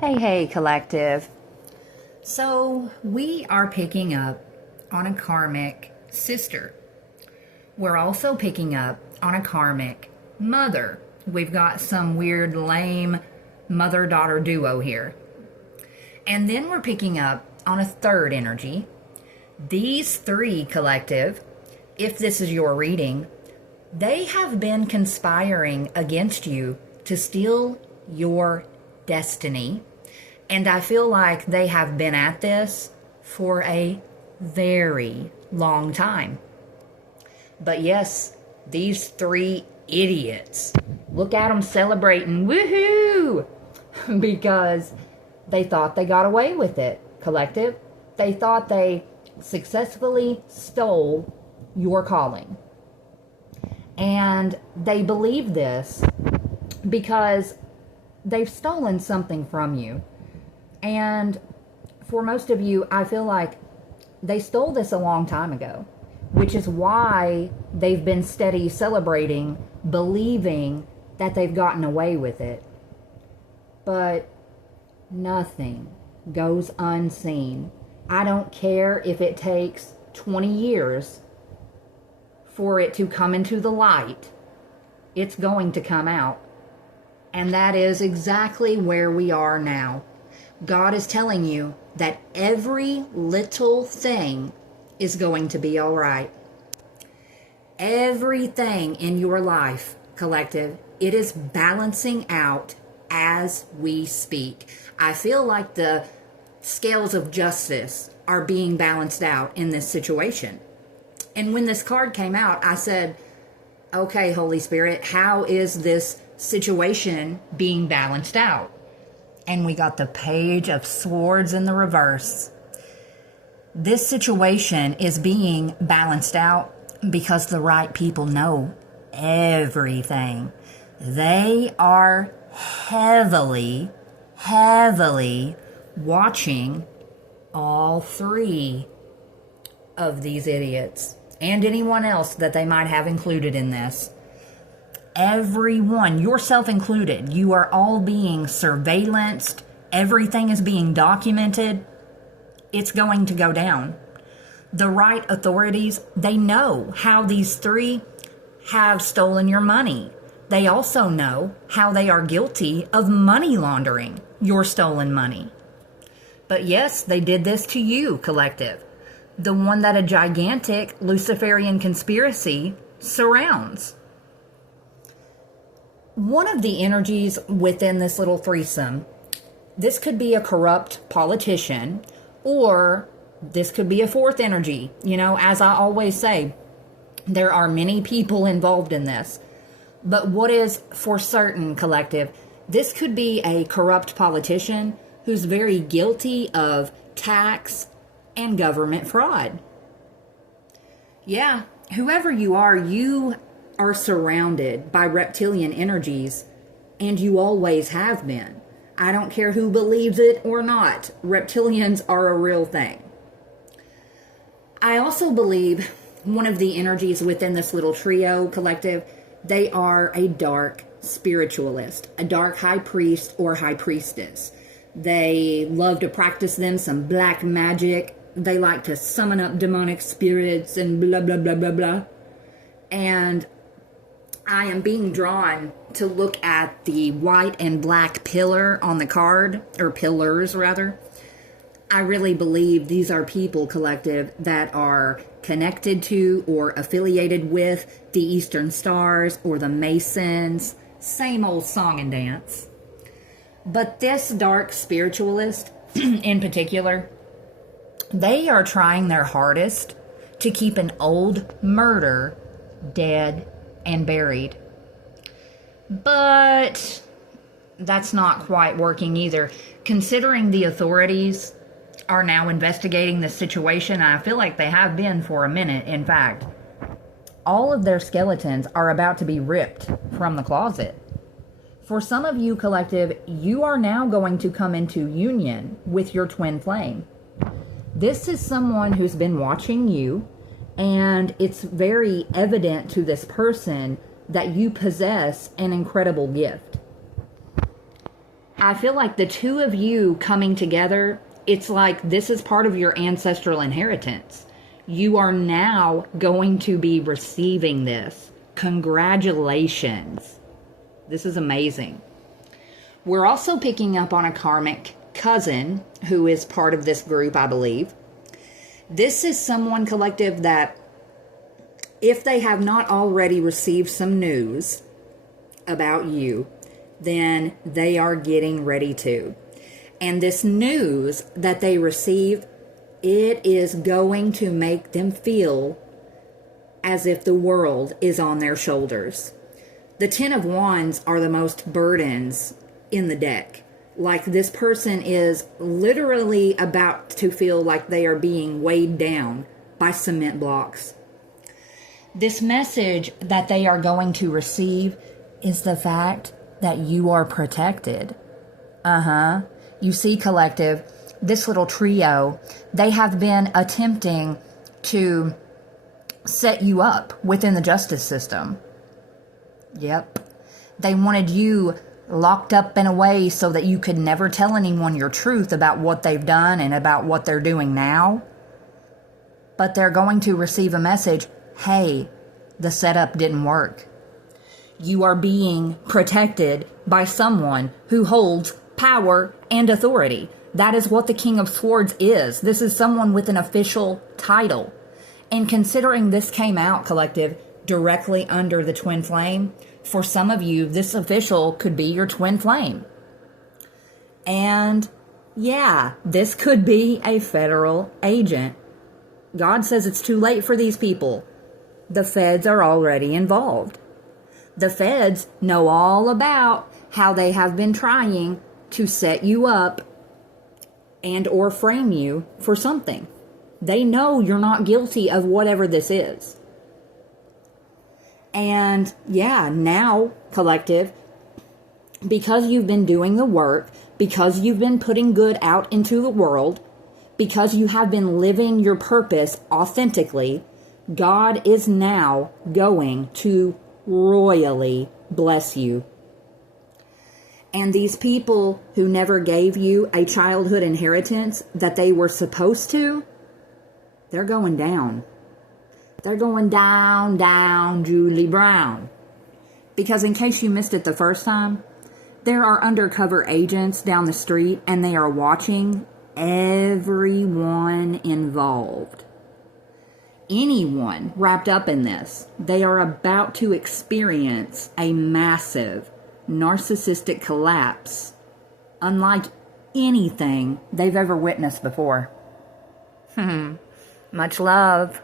Hey, collective. So, we are picking up on a karmic sister. We're also picking up on a karmic mother. We've got some weird, lame mother-daughter duo here. And then we're picking up on a third energy. These three, collective, if this is your reading, they have been conspiring against you to steal your destiny. And I feel like they have been at this for a very long time. But yes, these three idiots, look at them celebrating, woohoo! Because they thought they got away with it, collective. They thought they successfully stole your calling. And they believe this because they've stolen something from you. And for most of you, I feel like they stole this a long time ago, which is why they've been steady celebrating, believing that they've gotten away with it. But nothing goes unseen. I don't care if it takes 20 years for it to come into the light. It's going to come out. And that is exactly where we are now. God is telling you that every little thing is going to be all right. Everything in your life, collective, it is balancing out as we speak. I feel like the scales of justice are being balanced out in this situation. And when this card came out, I said, okay, Holy Spirit, how is this situation being balanced out? And we got the Page of Swords in the reverse. This situation is being balanced out because the right people know everything. They are heavily watching all three of these idiots and anyone else that they might have included in this. Everyone, yourself included, you are all being surveillanced. Everything is being documented. It's going to go down. The right authorities, they know how these three have stolen your money. They also know how they are guilty of money laundering your stolen money. But yes, they did this to you, collective. The one that a gigantic Luciferian conspiracy surrounds. One of the energies within this little threesome, this could be a corrupt politician, or this could be a fourth energy. You know, as I always say, there are many people involved in this. But what is for certain, collective, this could be a corrupt politician who's very guilty of tax and government fraud. Yeah, whoever you are surrounded by reptilian energies, and you always have been. I don't care who believes it or not. Reptilians are a real thing. I also believe one of the energies within this little trio collective, they are a dark spiritualist, a dark high priest or high priestess. They love to practice them some black magic. They like to summon up demonic spirits and blah, blah, blah, blah, blah. And I am being drawn to look at the white and black pillar on the card, or pillars rather. I really believe these are people, collective, that are connected to or affiliated with the Eastern Stars or the Masons. Same old song and dance. But this dark spiritualist in particular, they are trying their hardest to keep an old murder dead and buried. But that's not quite working either. Considering the authorities are now investigating the situation, I feel like they have been for a minute, in fact, all of their skeletons are about to be ripped from the closet. For some of you, collective, you are now going to come into union with your twin flame. This is someone who's been watching you, and it's very evident to this person that you possess an incredible gift. I feel like the two of you coming together, it's like this is part of your ancestral inheritance. You are now going to be receiving this. Congratulations. This is amazing. We're also picking up on a karmic cousin who is part of this group, I believe. This is someone, collective, that if they have not already received some news about you, then they are getting ready to. And this news that they receive, it is going to make them feel as if the world is on their shoulders. The Ten of Wands are the most burdens in the deck. Like this person is literally about to feel like they are being weighed down by cement blocks. This message that they are going to receive is the fact that you are protected. You see, collective, this little trio, they have been attempting to set you up within the justice system. Yep. They wanted you locked up in a way so that you could never tell anyone your truth about what they've done and about what they're doing now. But they're going to receive a message, hey, the setup didn't work. You are being protected by someone who holds power and authority. That is what the King of Swords is. This is someone with an official title. And considering this came out, collective, directly under the twin flame, for some of you, this official could be your twin flame. And yeah, this could be a federal agent. God says it's too late for these people. The feds are already involved. The feds know all about how they have been trying to set you up and or frame you for something. They know you're not guilty of whatever this is. And yeah, now, collective, because you've been doing the work, because you've been putting good out into the world, because you have been living your purpose authentically, God is now going to royally bless you. And these people who never gave you a childhood inheritance that they were supposed to, they're going down. They're going down, down, Julie Brown. Because in case you missed it the first time, there are undercover agents down the street and they are watching everyone involved. Anyone wrapped up in this, they are about to experience a massive narcissistic collapse unlike anything they've ever witnessed before. Much love.